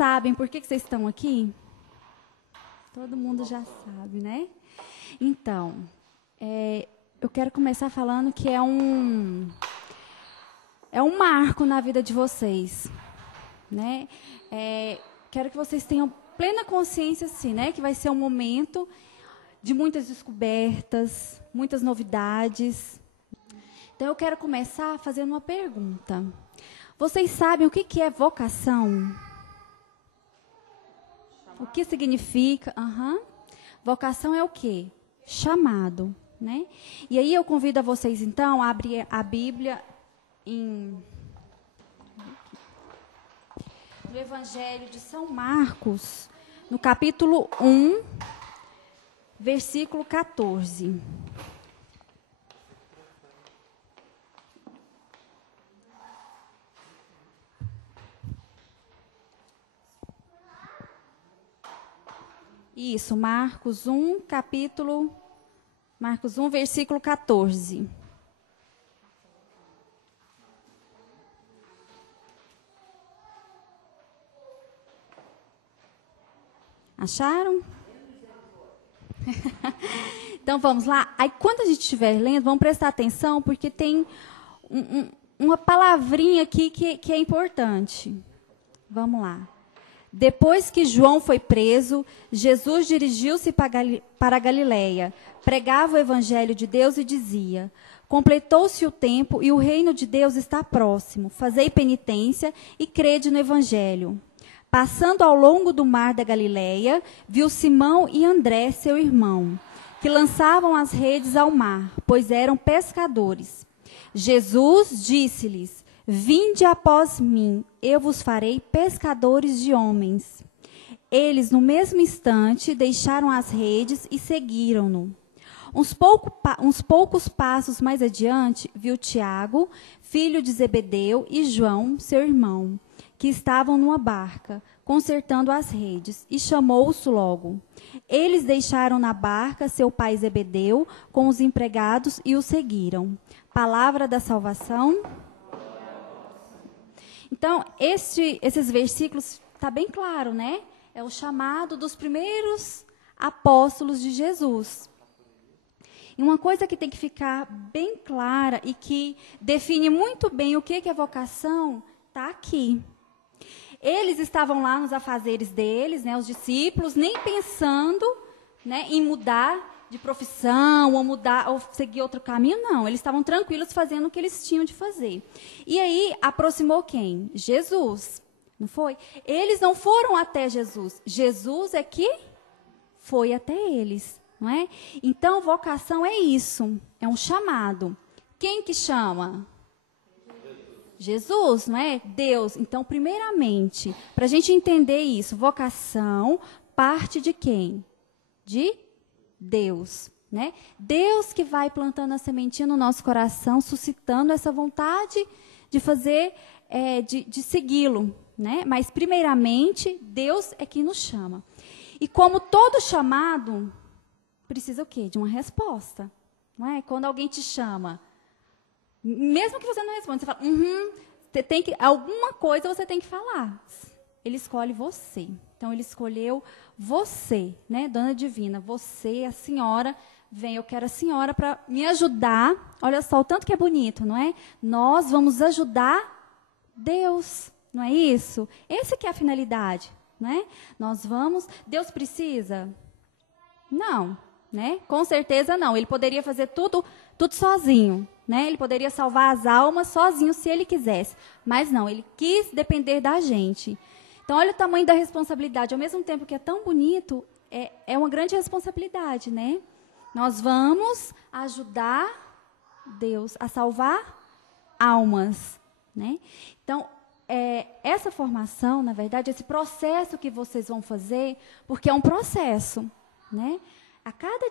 sabem por que vocês estão aqui? Todo mundo já sabe, né? Então, eu quero começar falando que é um marco na vida de vocês, né? Quero que vocês tenham plena consciência, assim, né? Que vai ser um momento de muitas descobertas, muitas novidades. Então, eu quero começar fazendo uma pergunta. Vocês sabem o que é vocação? O que significa? Vocação é o quê? Chamado, né? E aí eu convido a vocês, então, a abrir a Bíblia no Evangelho de São Marcos, no capítulo 1, versículo 14. Isso, Marcos 1, versículo 14. Acharam? Então, vamos lá. Aí, quando a gente estiver lendo, vamos prestar atenção, porque tem uma palavrinha aqui que é importante. Vamos lá. Depois que João foi preso, Jesus dirigiu-se para a Galileia, pregava o evangelho de Deus e dizia: completou-se o tempo e o reino de Deus está próximo. Fazei penitência e crede no evangelho. Passando ao longo do mar da Galileia, viu Simão e André, seu irmão, que lançavam as redes ao mar, pois eram pescadores. Jesus disse-lhes: vinde após mim, eu vos farei pescadores de homens. Eles, no mesmo instante, deixaram as redes e seguiram-no. Uns poucos passos mais adiante, viu Tiago, filho de Zebedeu, e João, seu irmão, que estavam numa barca, consertando as redes, e chamou-os logo. Eles deixaram na barca seu pai Zebedeu com os empregados e o seguiram. Palavra da salvação. Então, esses versículos, está bem claro, né? É o chamado dos primeiros apóstolos de Jesus. E uma coisa que tem que ficar bem clara e que define muito bem o que é vocação, está aqui. Eles estavam lá nos afazeres deles, né, os discípulos, nem pensando, né, em mudar de profissão, ou seguir outro caminho, não. Eles estavam tranquilos fazendo o que eles tinham de fazer. E aí, aproximou quem? Jesus, não foi? Eles não foram até Jesus. Jesus é que foi até eles, não é? Então, vocação é isso, é um chamado. Quem que chama? Jesus, não é? Deus. Então, primeiramente, para a gente entender isso, vocação parte de quem? De Deus, né? Deus que vai plantando a sementinha no nosso coração, suscitando essa vontade de fazer, de segui-lo, né? Mas, primeiramente, Deus é quem nos chama. E como todo chamado, precisa o quê? De uma resposta, não é? Quando alguém te chama, mesmo que você não responda, você fala, você tem que, alguma coisa você tem que falar. Ele escolhe você. Então, ele escolheu você, né, Dona Divina, você, a senhora, vem, eu quero a senhora para me ajudar. Olha só, o tanto que é bonito, não é? Nós vamos ajudar Deus, não é isso? Essa que é a finalidade, né? Nós vamos, Deus precisa? Não, né? Com certeza não. Ele poderia fazer tudo sozinho, né? Ele poderia salvar as almas sozinho se ele quisesse, mas não, ele quis depender da gente. Então, olha o tamanho da responsabilidade. Ao mesmo tempo que é tão bonito, é uma grande responsabilidade, né? Nós vamos ajudar Deus a salvar almas, né? Então, essa formação, na verdade, esse processo que vocês vão fazer, porque é um processo, né? A cada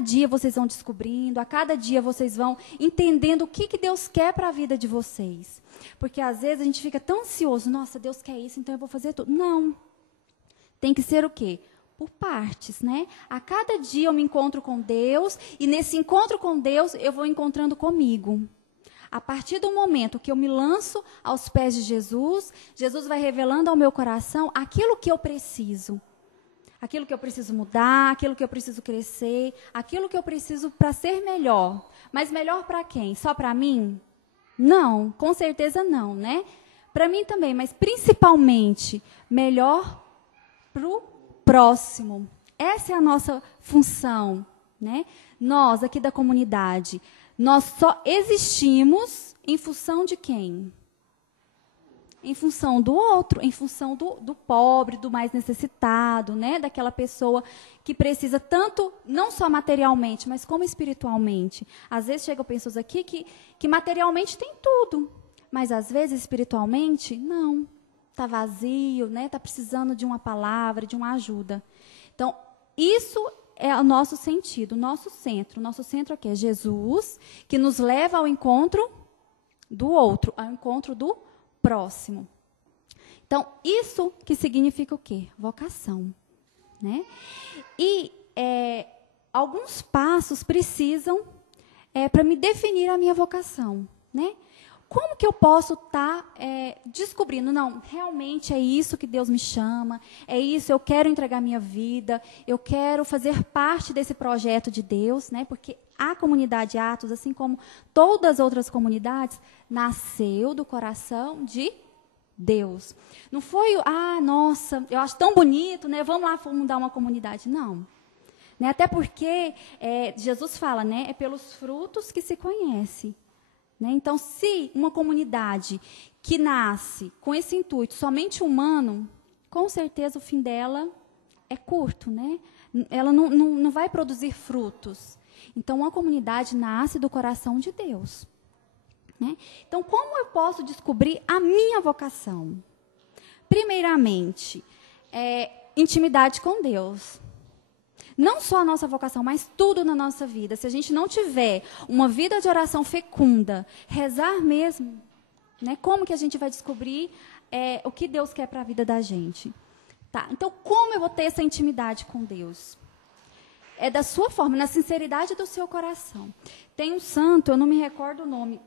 dia vocês vão descobrindo, a cada dia vocês vão entendendo o que Deus quer para a vida de vocês. Porque, às vezes, a gente fica tão ansioso, nossa, Deus quer isso, então eu vou fazer tudo. Não. Tem que ser o quê? Por partes, né? A cada dia eu me encontro com Deus, e nesse encontro com Deus, eu vou encontrando comigo. A partir do momento que eu me lanço aos pés de Jesus, Jesus vai revelando ao meu coração aquilo que eu preciso. Aquilo que eu preciso mudar, aquilo que eu preciso crescer, aquilo que eu preciso para ser melhor. Mas melhor para quem? Só para mim? Não, com certeza não, né? Para mim também, mas principalmente melhor para o próximo. Essa é a nossa função, né? Nós, aqui da comunidade, nós só existimos em função de quem? Em função do outro, em função do pobre, do mais necessitado, né? Daquela pessoa que precisa tanto, não só materialmente, mas como espiritualmente. Às vezes chegam pessoas aqui que materialmente tem tudo, mas às vezes espiritualmente, não. Está vazio, né? Está precisando de uma palavra, de uma ajuda. Então, isso é o nosso sentido, o nosso centro. O nosso centro aqui é Jesus, que nos leva ao encontro do outro, ao encontro do próximo. Então, isso que significa o quê? Vocação, né? E alguns passos precisam para me definir a minha vocação, né? Como que eu posso estar descobrindo? Não, realmente é isso que Deus me chama, é isso, eu quero entregar minha vida, eu quero fazer parte desse projeto de Deus, né? Porque a comunidade Atos, assim como todas as outras comunidades, nasceu do coração de Deus. Não foi, nossa, eu acho tão bonito, né? Vamos lá fundar uma comunidade. Não. Né? Até porque Jesus fala, né? É pelos frutos que se conhece. Né? Então, se uma comunidade que nasce com esse intuito somente humano, com certeza o fim dela é curto, né? Ela não vai produzir frutos. Então, uma comunidade nasce do coração de Deus. Né? Então, como eu posso descobrir a minha vocação? Primeiramente, intimidade com Deus. Não só a nossa vocação, mas tudo na nossa vida. Se a gente não tiver uma vida de oração fecunda, rezar mesmo, né, como que a gente vai descobrir o que Deus quer para a vida da gente? Tá, então, como eu vou ter essa intimidade com Deus? É da sua forma, na sinceridade do seu coração. Tem um santo, eu não me recordo o nome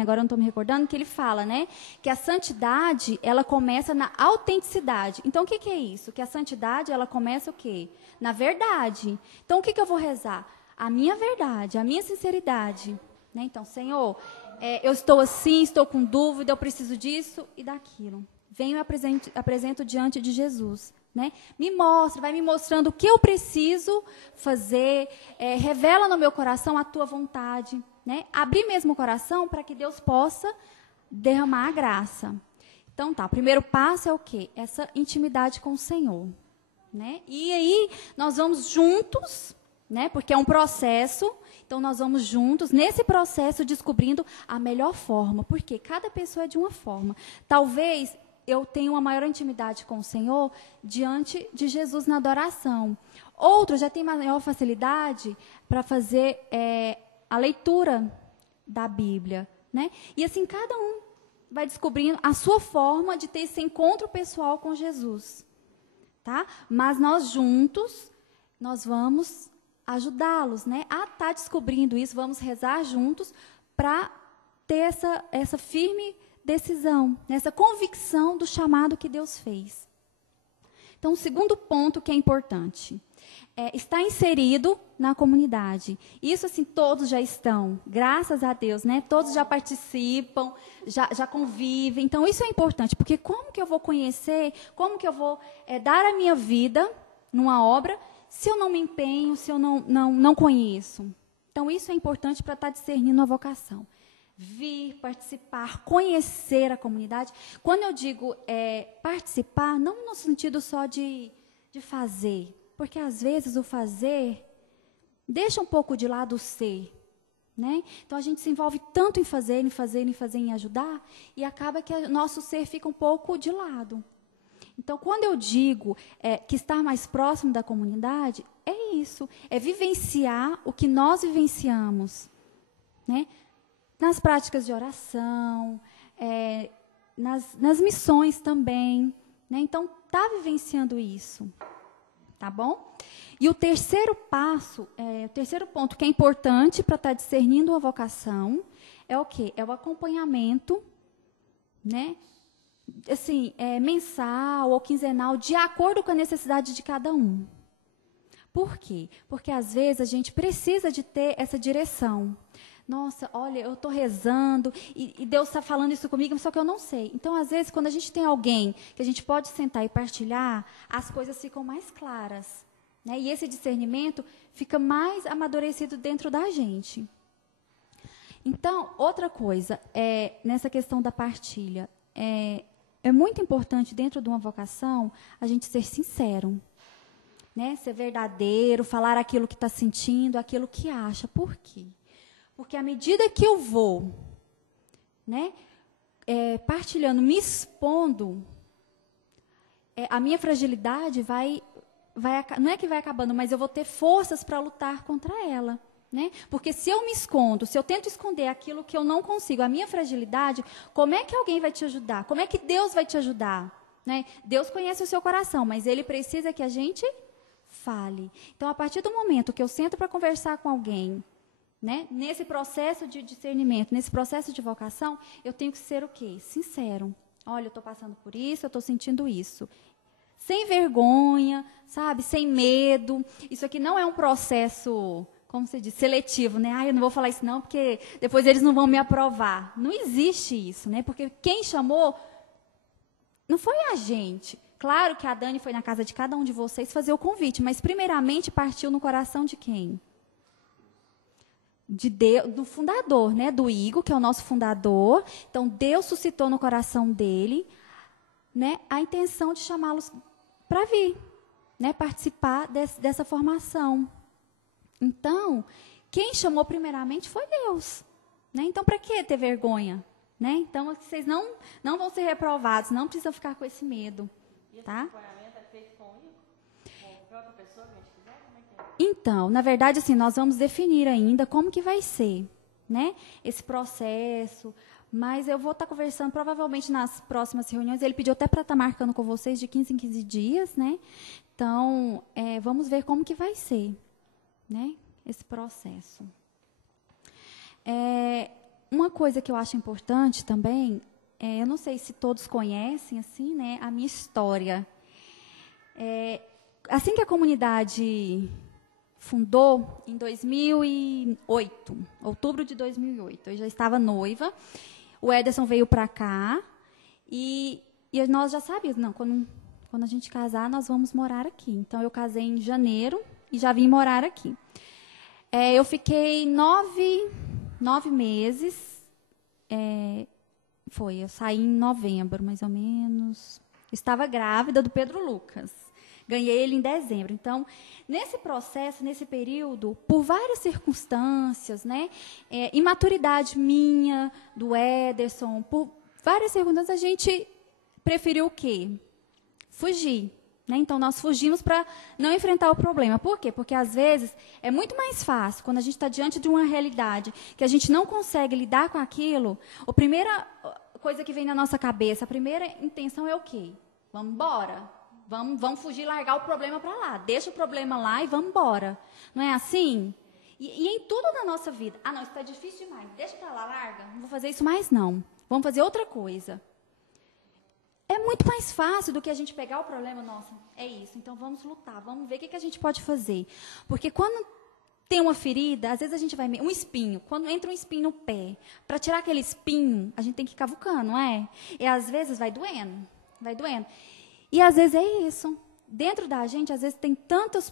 agora eu não estou me recordando, que ele fala, né, que a santidade, ela começa na autenticidade. Então, o que é isso? Que a santidade, ela começa o quê? Na verdade. Então, o que eu vou rezar? A minha verdade, a minha sinceridade. Né? Então, Senhor, eu estou assim, estou com dúvida, eu preciso disso e daquilo. Venho e apresento diante de Jesus. Né? Me mostra, vai me mostrando o que eu preciso fazer, revela no meu coração a tua vontade. Né? Abrir mesmo o coração para que Deus possa derramar a graça. Então, tá, o primeiro passo é o quê? Essa intimidade com o Senhor. Né? E aí, nós vamos juntos, né? Porque é um processo, então nós vamos juntos, nesse processo, descobrindo a melhor forma. Porque cada pessoa é de uma forma. Talvez eu tenha uma maior intimidade com o Senhor diante de Jesus na adoração. Outro já tem maior facilidade para fazer a leitura da Bíblia, né? E assim, cada um vai descobrindo a sua forma de ter esse encontro pessoal com Jesus, tá? Mas nós juntos, nós vamos ajudá-los, né? A estar descobrindo isso, vamos rezar juntos para ter essa firme decisão, essa convicção do chamado que Deus fez. Então, o segundo ponto que é importante está inserido na comunidade. Isso, assim, todos já estão, graças a Deus, né? Todos já participam, já convivem. Então, isso é importante, porque como que eu vou conhecer, como que eu vou dar a minha vida numa obra, se eu não me empenho, se eu não conheço? Então, isso é importante para estar discernindo a vocação. Vir, participar, conhecer a comunidade. Quando eu digo participar, não no sentido só de fazer, porque às vezes o fazer deixa um pouco de lado o ser, né? Então a gente se envolve tanto em fazer, em ajudar, e acaba que o nosso ser fica um pouco de lado. Então, quando eu digo que estar mais próximo da comunidade, é isso, é vivenciar o que nós vivenciamos, né? Nas práticas de oração, nas missões também, né? Então, está vivenciando isso, tá bom? E o terceiro passo, o terceiro ponto que é importante para estar discernindo a vocação, é o quê? É o acompanhamento, né? Assim, mensal ou quinzenal, de acordo com a necessidade de cada um. Por quê? Porque, às vezes, a gente precisa de ter essa direção. Nossa, olha, eu estou rezando e Deus está falando isso comigo, só que eu não sei. Então, às vezes, quando a gente tem alguém que a gente pode sentar e partilhar, as coisas ficam mais claras, né? E esse discernimento fica mais amadurecido dentro da gente. Então, outra coisa, nessa questão da partilha, é muito importante, dentro de uma vocação, a gente ser sincero, né? Ser verdadeiro, falar aquilo que está sentindo, aquilo que acha. Por quê? Porque à medida que eu vou, né, partilhando, me expondo, a minha fragilidade não é que vai acabando, mas eu vou ter forças para lutar contra ela. Né? Porque se eu me escondo, se eu tento esconder aquilo que eu não consigo, a minha fragilidade, como é que alguém vai te ajudar? Como é que Deus vai te ajudar? Né? Deus conhece o seu coração, mas Ele precisa que a gente fale. Então, a partir do momento que eu sento para conversar com alguém, né, nesse processo de discernimento, nesse processo de vocação, eu tenho que ser o quê? Sincero. Olha, eu estou passando por isso, eu estou sentindo isso. Sem vergonha, sabe? Sem medo. Isso aqui não é um processo, como se diz, seletivo, né? Eu não vou falar isso não, porque depois eles não vão me aprovar. Não existe isso, né? Porque quem chamou não foi a gente. Claro que a Dani foi na casa de cada um de vocês fazer o convite, mas primeiramente partiu no coração de quem? De Deus, do fundador, né? Do Igor, que é o nosso fundador. Então, Deus suscitou no coração dele, né, a intenção de chamá-los para vir, né, participar dessa formação. Então, quem chamou primeiramente foi Deus. Né? Então, para que ter vergonha? Né? Então, vocês não vão ser reprovados, não precisam ficar com esse medo. E esse tá? acompanhamento é feito com o Igor? Com qualquer outra pessoa que a gente quiser? Como é que é? Então, na verdade, assim, nós vamos definir ainda como que vai ser, né, esse processo, mas eu vou estar conversando provavelmente nas próximas reuniões. Ele pediu até para estar marcando com vocês de 15 em 15 dias, né? Então, vamos ver como que vai ser, né, esse processo. Uma coisa que eu acho importante também, eu não sei se todos conhecem, assim, né, a minha história. Assim que a comunidade fundou, em 2008, outubro de 2008, eu já estava noiva, o Ederson veio para cá, e nós já sabíamos, não, quando a gente casar, nós vamos morar aqui. Então, eu casei em janeiro e já vim morar aqui. Eu fiquei 9 meses, eu saí em novembro, mais ou menos. Estava grávida do Pedro Lucas. Ganhei ele em dezembro. Então, nesse processo, nesse período, por várias circunstâncias, né, imaturidade minha, do Ederson, por várias circunstâncias, a gente preferiu o quê? Fugir. Né? Então, nós fugimos para não enfrentar o problema. Por quê? Porque, às vezes, é muito mais fácil, quando a gente está diante de uma realidade que a gente não consegue lidar com aquilo, a primeira coisa que vem na nossa cabeça, a primeira intenção é o quê? Vamos embora. Vamos fugir, largar o problema para lá. Deixa o problema lá e vamos embora. Não é assim? E em tudo na nossa vida. Não, isso está difícil demais. Deixa para lá, larga. Não vou fazer isso mais, não. Vamos fazer outra coisa. É muito mais fácil do que a gente pegar o problema. Nossa, é isso. Então, vamos lutar. Vamos ver o que a gente pode fazer. Porque quando tem uma ferida, às vezes a gente vai... Um espinho. Quando entra um espinho no pé, para tirar aquele espinho, a gente tem que ir cavucando, não é? E às vezes vai doendo. Vai doendo. E às vezes é isso. Dentro da gente, às vezes tem tantos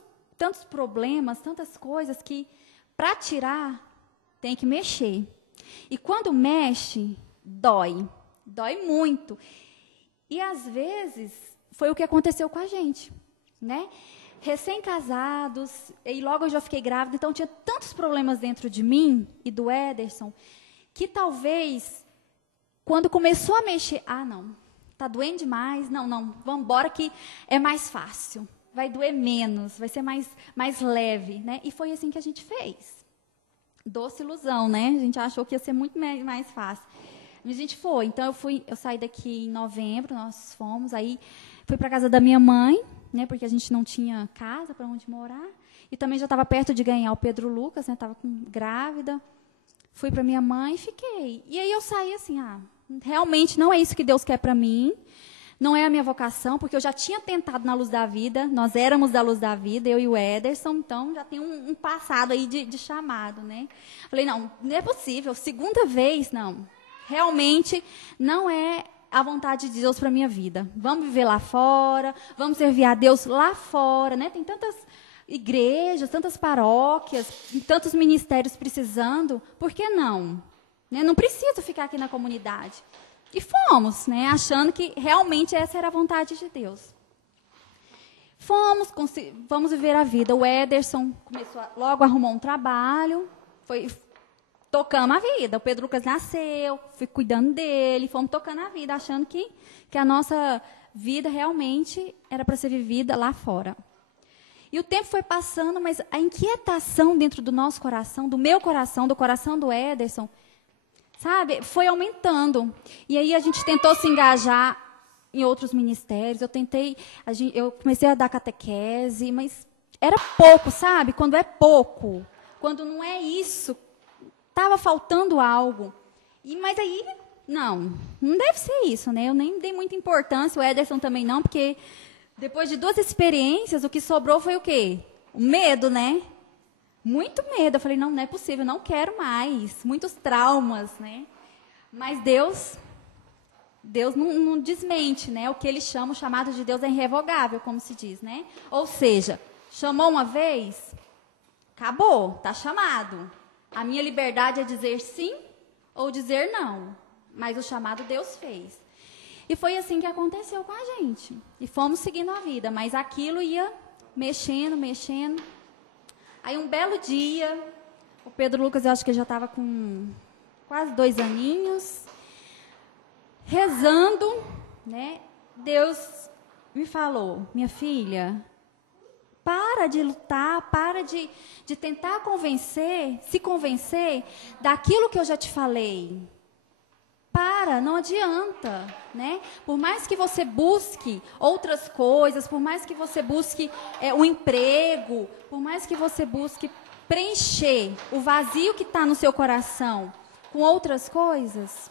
problemas, tantas coisas que, para tirar, tem que mexer. E quando mexe, dói. Dói muito. E às vezes foi o que aconteceu com a gente, né? Recém-casados, e logo eu já fiquei grávida, então tinha tantos problemas dentro de mim e do Ederson, que talvez, quando começou a mexer, não. Está doendo demais? Não, vamos embora que é mais fácil. Vai doer menos, vai ser mais leve, né? E foi assim que a gente fez. Doce ilusão, né? A gente achou que ia ser muito mais fácil. Mas a gente foi. Então, eu saí daqui em novembro, nós fomos. Aí, fui para a casa da minha mãe, né? Porque a gente não tinha casa para onde morar. E também já estava perto de ganhar o Pedro Lucas, né? Estava grávida. Fui para minha mãe e fiquei. E aí eu saí assim, realmente não é isso que Deus quer para mim. Não é a minha vocação, porque eu já tinha tentado na Luz da Vida. Nós éramos da Luz da Vida, eu e o Ederson. Então, já tem um passado aí de chamado, né? Falei, não é possível. Segunda vez, não. Realmente não é a vontade de Deus para a minha vida. Vamos viver lá fora, vamos servir a Deus lá fora, né? Tem tantas igrejas, tantas paróquias, tantos ministérios precisando. Por que não? Né? Não preciso ficar aqui na comunidade. E fomos, né, achando que realmente essa era a vontade de Deus. Vamos viver a vida. O Ederson logo arrumou um trabalho, tocamos a vida. O Pedro Lucas nasceu, fui cuidando dele, fomos tocando a vida, achando que a nossa vida realmente era para ser vivida lá fora. E o tempo foi passando, mas a inquietação dentro do nosso coração, do meu coração, do coração do Ederson, sabe, foi aumentando. E aí a gente tentou se engajar em outros ministérios. Eu comecei a dar catequese, mas era pouco, sabe? Quando é pouco, quando não é isso, estava faltando algo. Mas aí, não deve ser isso, né? Eu nem dei muita importância, o Ederson também não, porque depois de 2 experiências, o que sobrou foi o quê? O medo, né? Muito medo. Eu falei, não é possível, não quero mais. Muitos traumas, né? Mas Deus não desmente, né? O que ele chama, o chamado de Deus é irrevogável, como se diz, né? Ou seja, chamou uma vez, acabou, está chamado. A minha liberdade é dizer sim ou dizer não. Mas o chamado Deus fez. E foi assim que aconteceu com a gente. E fomos seguindo a vida, mas aquilo ia mexendo. Aí um belo dia, o Pedro Lucas, eu acho que já estava com quase 2 aninhos, rezando, né? Deus me falou, minha filha, para de lutar, para de tentar se convencer daquilo que eu já te falei. Não adianta, né? Por mais que você busque outras coisas, por mais que você busque um emprego, por mais que você busque preencher o vazio que está no seu coração com outras coisas,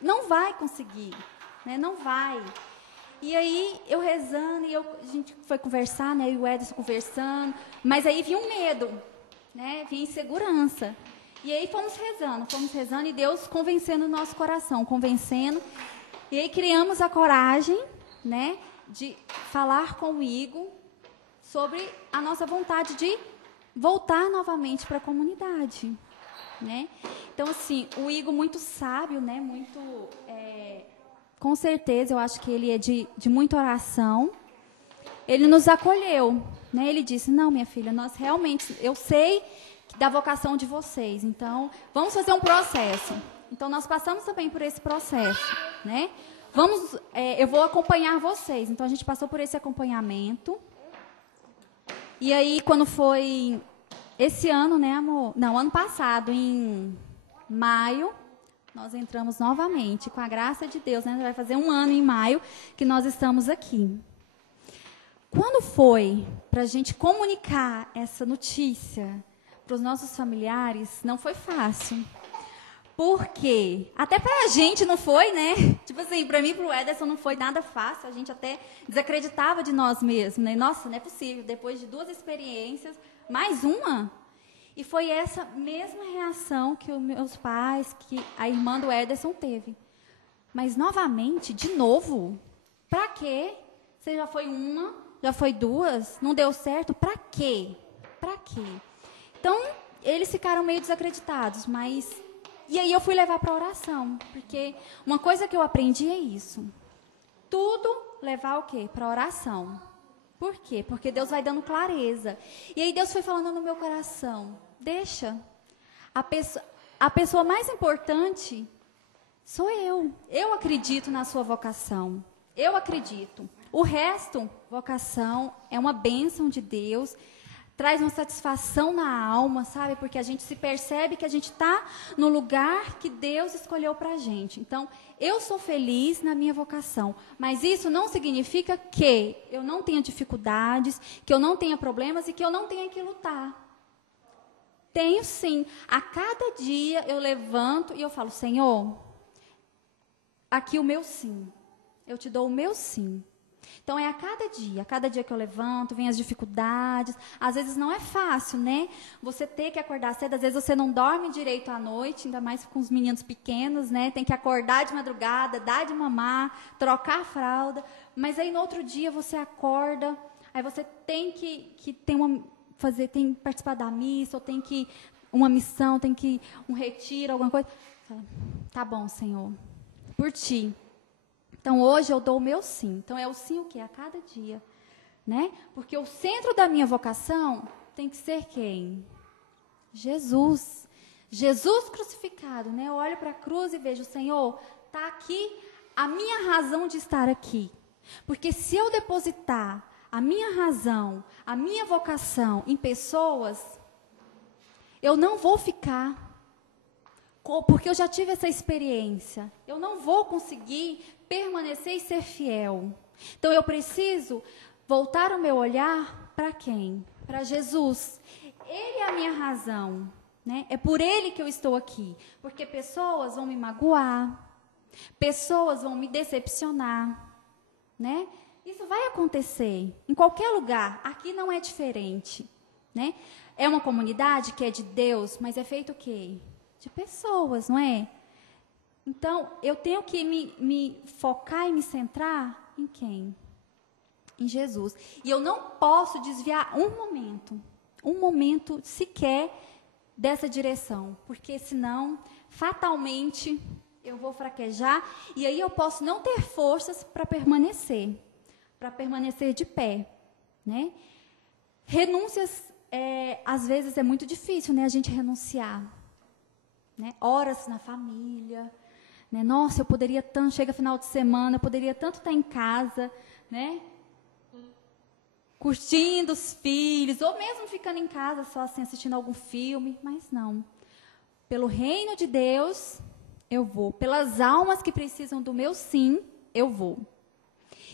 não vai conseguir, né? Não vai. E aí, eu rezando, a gente foi conversar, né? Eu e o Ederson conversando, mas aí vinha um medo, né? Vinha insegurança. E aí fomos rezando, e Deus convencendo o nosso coração, E aí criamos a coragem, né, de falar com o Igor sobre a nossa vontade de voltar novamente para a comunidade, né? Então, assim, o Igor muito sábio, né, com certeza, eu acho que ele é de muita oração. Ele nos acolheu, né? Ele disse, não, minha filha, eu sei da vocação de vocês. Então, vamos fazer um processo. Então, nós passamos também por esse processo, né? Eu vou acompanhar vocês. Então, a gente passou por esse acompanhamento. E aí, quando foi esse ano, né, amor? Não, ano passado, em maio, nós entramos novamente, com a graça de Deus, né? Vai fazer 1 ano em maio que nós estamos aqui. Quando foi para a gente comunicar essa notícia para os nossos familiares, não foi fácil. Por quê? Até para a gente não foi, né? Tipo assim, para mim e para o Ederson não foi nada fácil. A gente até desacreditava de nós mesmos, né? Nossa, não é possível. Depois de 2 experiências, mais uma. E foi essa mesma reação que os meus pais, que a irmã do Ederson teve. Mas, novamente, de novo, para quê? Você já foi 1, já foi 2, não deu certo? Para quê? Para quê? Então, eles ficaram meio desacreditados, mas... E aí eu fui levar para a oração, porque uma coisa que eu aprendi é isso. Tudo levar o quê? Para a oração. Por quê? Porque Deus vai dando clareza. E aí Deus foi falando no meu coração, deixa. A pessoa mais importante sou eu. Eu acredito na sua vocação. Eu acredito. O resto, vocação, é uma bênção de Deus, traz uma satisfação na alma, sabe? Porque a gente se percebe que a gente está no lugar que Deus escolheu para a gente. Então, eu sou feliz na minha vocação, mas isso não significa que eu não tenha dificuldades, que eu não tenha problemas e que eu não tenha que lutar. Tenho sim. A cada dia eu levanto e eu falo, Senhor, aqui o meu sim. Eu te dou o meu sim. Então, é a cada dia que eu levanto, vem as dificuldades. Às vezes não é fácil, né? Você ter que acordar cedo, às vezes você não dorme direito à noite, ainda mais com os meninos pequenos, né? Tem que acordar de madrugada, dar de mamar, trocar a fralda. Mas aí no outro dia você acorda, aí você tem que ter tem que participar da missa, ou tem que uma missão, tem que um retiro, alguma coisa. Tá bom, Senhor, por ti. Então, hoje eu dou o meu sim. Então, é o sim o quê? A cada dia, né? Porque o centro da minha vocação tem que ser quem? Jesus. Jesus crucificado, né? Eu olho para a cruz e vejo, Senhor, está aqui a minha razão de estar aqui. Porque se eu depositar a minha razão, a minha vocação em pessoas, eu não vou ficar. Porque eu já tive essa experiência. Eu não vou conseguir permanecer e ser fiel. Então, eu preciso voltar o meu olhar para quem? Para Jesus. Ele é a minha razão, né? É por ele que eu estou aqui. Porque pessoas vão me magoar, pessoas vão me decepcionar, né? Isso vai acontecer em qualquer lugar. Aqui não é diferente, né? É uma comunidade que é de Deus, mas é feito o quê? De pessoas, não é? Então, eu tenho que me focar e me centrar em quem? Em Jesus. E eu não posso desviar um momento sequer dessa direção, porque senão, fatalmente, eu vou fraquejar e aí eu posso não ter forças para permanecer de pé, né? Renúncias, às vezes é muito difícil, né, a gente renunciar. Né? Horas na família, né? Nossa, eu poderia tanto, chega final de semana, eu poderia tanto estar em casa, né? Curtindo os filhos, ou mesmo ficando em casa só assim, assistindo algum filme, mas não. Pelo reino de Deus, eu vou. Pelas almas que precisam do meu sim, eu vou.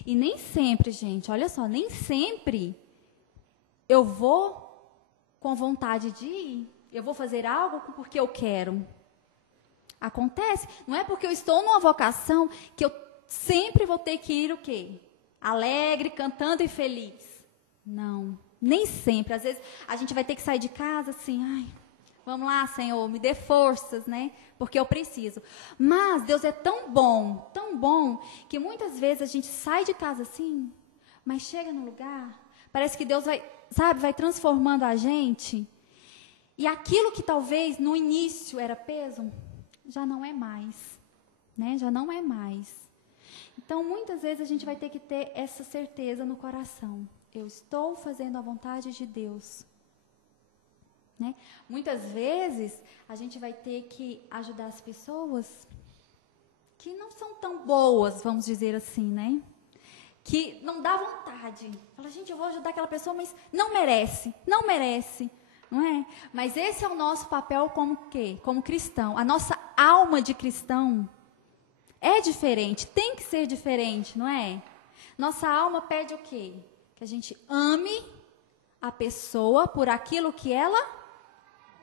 E nem sempre, gente, olha só, nem sempre eu vou com vontade de ir. Eu vou fazer algo porque eu quero. Acontece. Não é porque eu estou numa vocação que eu sempre vou ter que ir o quê? Alegre, cantando e feliz. Não. Nem sempre. Às vezes a gente vai ter que sair de casa assim, ai, vamos lá, Senhor, me dê forças, né? Porque eu preciso. Mas Deus é tão bom, que muitas vezes a gente sai de casa assim, mas chega no lugar, parece que Deus vai transformando a gente. E aquilo que talvez no início era peso, já não é mais, né? Já não é mais. Então, muitas vezes a gente vai ter que ter essa certeza no coração. Eu estou fazendo a vontade de Deus. Né? Muitas vezes a gente vai ter que ajudar as pessoas que não são tão boas, vamos dizer assim, né? Que não dá vontade. Fala, gente, eu vou ajudar aquela pessoa, mas não merece. Não é? Mas esse é o nosso papel como quê? Como cristão. A nossa alma de cristão é diferente, tem que ser diferente, não é? Nossa alma pede o quê? Que a gente ame a pessoa por aquilo que ela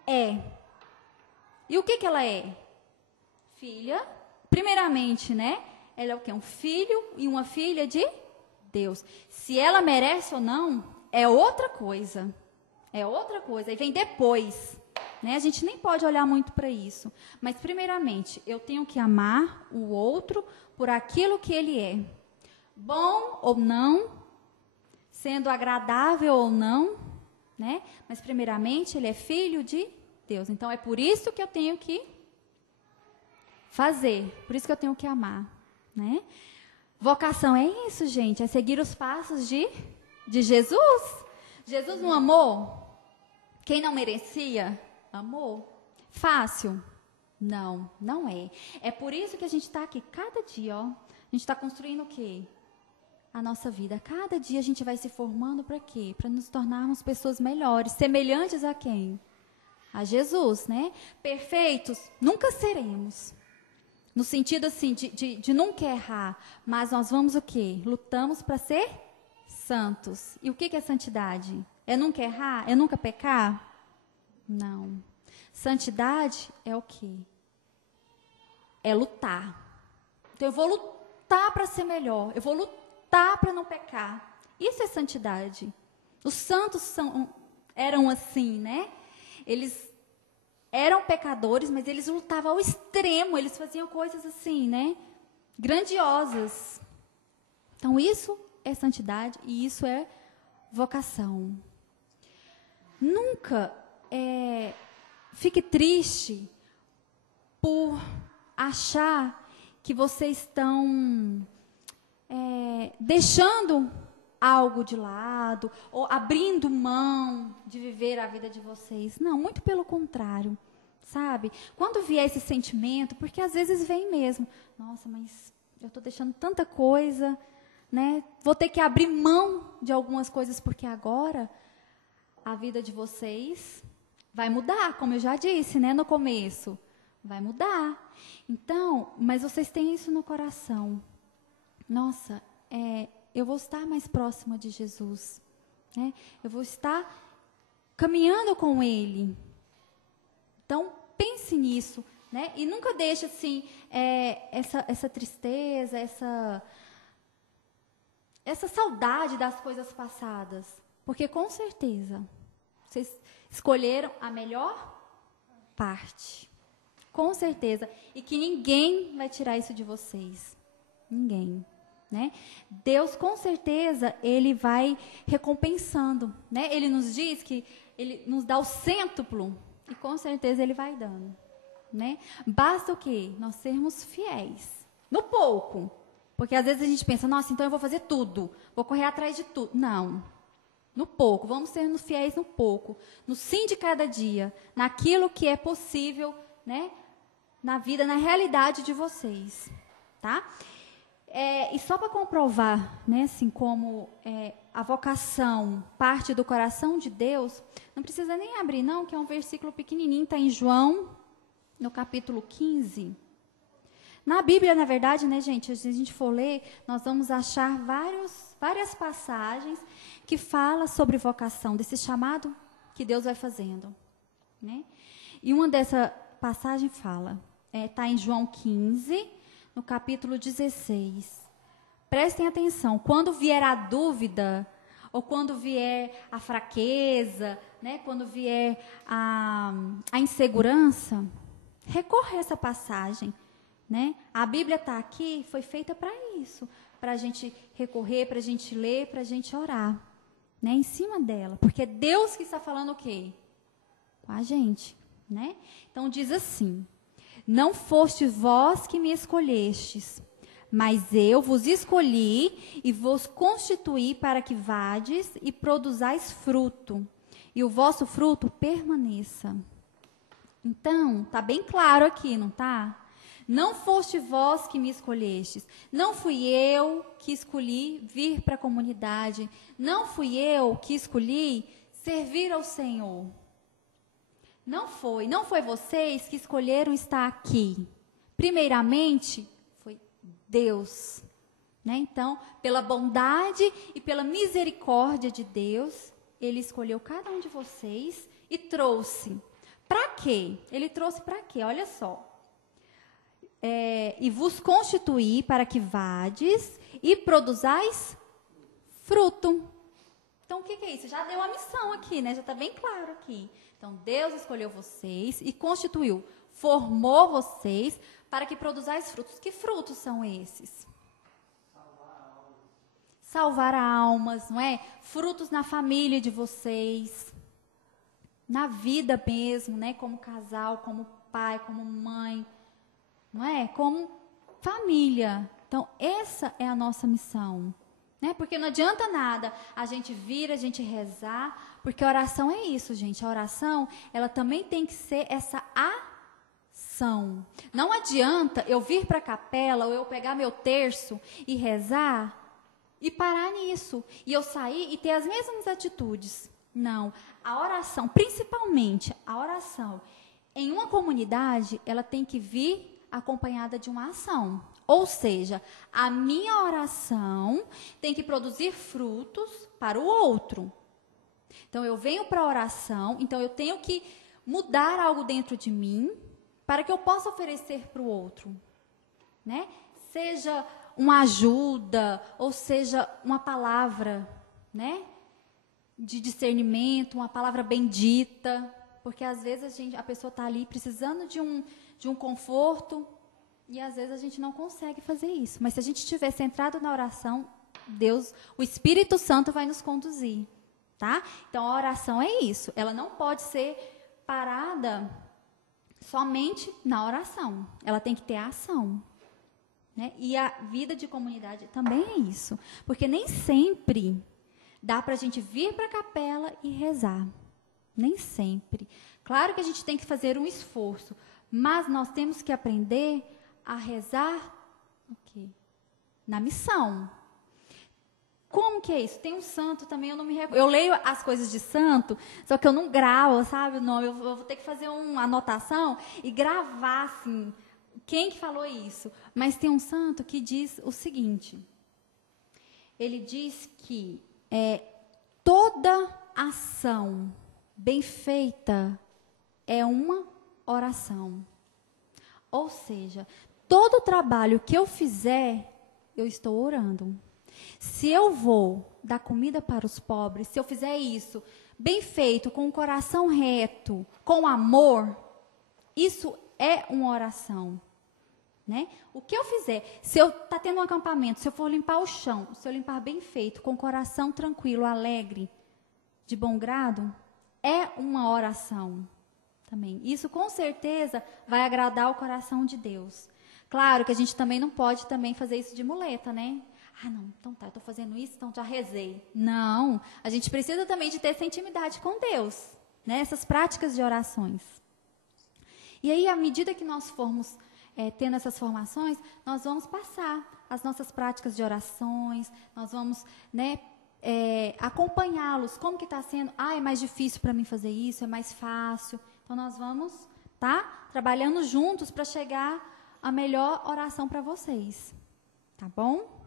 é. E o que ela é? Filha, primeiramente, né? Ela é o quê? Um filho e uma filha de Deus. Se ela merece ou não, é outra coisa. É outra coisa, e vem depois, né? A gente nem pode olhar muito para isso. Mas, primeiramente, eu tenho que amar o outro por aquilo que ele é. Bom ou não, sendo agradável ou não, né? Mas, primeiramente, ele é filho de Deus. Então, é por isso que eu tenho que fazer, por isso que eu tenho que amar, né? Vocação é isso, gente, é seguir os passos de Jesus. Jesus não amou? Quem não merecia, amou. Fácil? Não, não é. É por isso que a gente está aqui, cada dia, ó. A gente está construindo o quê? A nossa vida. Cada dia a gente vai se formando para quê? Para nos tornarmos pessoas melhores, semelhantes a quem? A Jesus, né? Perfeitos? Nunca seremos. No sentido, assim, de nunca errar. Mas nós vamos o quê? Lutamos para ser santos. E o que é santidade? É nunca errar? É nunca pecar? Não. Santidade é o quê? É lutar. Então, eu vou lutar para ser melhor. Eu vou lutar para não pecar. Isso é santidade. Os santos eram assim, né? Eles eram pecadores, mas eles lutavam ao extremo. Eles faziam coisas assim, né? Grandiosas. Então, isso é santidade e isso é vocação. Nunca fique triste por achar que vocês estão deixando algo de lado ou abrindo mão de viver a vida de vocês. Não, muito pelo contrário, sabe? Quando vier esse sentimento, porque às vezes vem mesmo, nossa, mas eu estou deixando tanta coisa, né? Vou ter que abrir mão de algumas coisas porque agora a vida de vocês vai mudar, como eu já disse, né, no começo. Vai mudar. Então, mas vocês têm isso no coração. Nossa, eu vou estar mais próxima de Jesus. Né? Eu vou estar caminhando com Ele. Então, pense nisso. Né? E nunca deixe assim, essa tristeza, essa saudade das coisas passadas. Porque, com certeza, vocês escolheram a melhor parte. Com certeza. E que ninguém vai tirar isso de vocês. Ninguém. Né? Deus, com certeza, Ele vai recompensando. Né? Ele nos diz que Ele nos dá o cêntuplo. E com certeza Ele vai dando. Né? Basta o quê? Nós sermos fiéis. No pouco. Porque às vezes a gente pensa, nossa, então eu vou fazer tudo. Vou correr atrás de tudo. Não. No pouco. Vamos ser fiéis no pouco. No sim de cada dia. Naquilo que é possível, né? Na vida, na realidade de vocês. Tá? E só para comprovar, né, assim, como a vocação parte do coração de Deus, não precisa nem abrir, não, que é um versículo pequenininho, está em João, no capítulo 15. Na Bíblia, na verdade, né, gente, se a gente for ler, nós vamos achar várias passagens que falam sobre vocação, desse chamado que Deus vai fazendo. Né? E uma dessa passagem fala, está em João 15, no capítulo 16. Prestem atenção, quando vier a dúvida, ou quando vier a fraqueza, né, quando vier a insegurança, recorre a essa passagem. Né? A Bíblia está aqui, foi feita para isso, para a gente recorrer, para a gente ler, para a gente orar, né, em cima dela, porque é Deus que está falando o quê? Com a gente. Né? Então diz assim, não foste vós que me escolhestes, mas eu vos escolhi e vos constituí para que vades e produzais fruto, e o vosso fruto permaneça. Então, está bem claro aqui, não está? Não foste vós que me escolhestes, não fui eu que escolhi vir para a comunidade, não fui eu que escolhi servir ao Senhor. Não foi vocês que escolheram estar aqui. Primeiramente, foi Deus. Né? Então, pela bondade e pela misericórdia de Deus, Ele escolheu cada um de vocês e trouxe. Para quê? Ele trouxe para quê? Olha só. E vos constituí para que vades e produzais fruto. Então, o que é isso? Já deu a missão aqui, né? Já está bem claro aqui. Então, Deus escolheu vocês e constituiu, formou vocês para que produzais frutos. Que frutos são esses? Salvar almas, não é? Frutos na família de vocês, na vida mesmo, né? Como casal, como pai, como mãe, não é? Como família. Então, essa é a nossa missão. Né? Porque não adianta nada a gente vir, a gente rezar, porque a oração é isso, gente. A oração, ela também tem que ser essa ação. Não adianta eu vir para a capela ou eu pegar meu terço e rezar e parar nisso. E eu sair e ter as mesmas atitudes. Não. A oração, principalmente a oração, em uma comunidade, ela tem que vir acompanhada de uma ação. Ou seja, a minha oração tem que produzir frutos para o outro. Então, eu venho para a oração, então eu tenho que mudar algo dentro de mim para que eu possa oferecer para o outro, né? Seja uma ajuda, ou seja, uma palavra, né? De discernimento, uma palavra bendita, porque às vezes a pessoa está ali precisando de um conforto e às vezes a gente não consegue fazer isso. Mas se a gente estiver centrado na oração, Deus, o Espírito Santo vai nos conduzir, tá? Então a oração é isso, ela não pode ser parada somente na oração, ela tem que ter ação, né? E a vida de comunidade também é isso, porque nem sempre dá para a gente vir para a capela e rezar, nem sempre. Claro que a gente tem que fazer um esforço, mas nós temos que aprender a rezar o quê? Na missão. Como que é isso? Tem um santo também, eu não me recordo. Eu leio as coisas de santo, só que eu não gravo, sabe, o nome. Eu vou ter que fazer uma anotação e gravar, assim, quem que falou isso. Mas tem um santo que diz o seguinte. Ele diz que toda ação bem feita é uma oração. Ou seja, todo trabalho que eu fizer, eu estou orando. Se eu vou dar comida para os pobres, se eu fizer isso bem feito, com o coração reto, com amor, isso é uma oração, né? O que eu fizer, se eu tá tendo um acampamento, se eu for limpar o chão, se eu limpar bem feito, com o coração tranquilo, alegre, de bom grado, é uma oração também. Isso com certeza vai agradar o coração de Deus. Claro que a gente também não pode também fazer isso de muleta, né? Ah, não, então tá, eu estou fazendo isso, então já rezei. Não, a gente precisa também de ter essa intimidade com Deus, né? Essas práticas de orações. E aí, à medida que nós formos tendo essas formações, nós vamos passar as nossas práticas de orações, nós vamos, né, acompanhá-los. Como que está sendo? Ah, é mais difícil para mim fazer isso, é mais fácil. Então, nós vamos, tá, trabalhando juntos para chegar à melhor oração para vocês. Tá bom?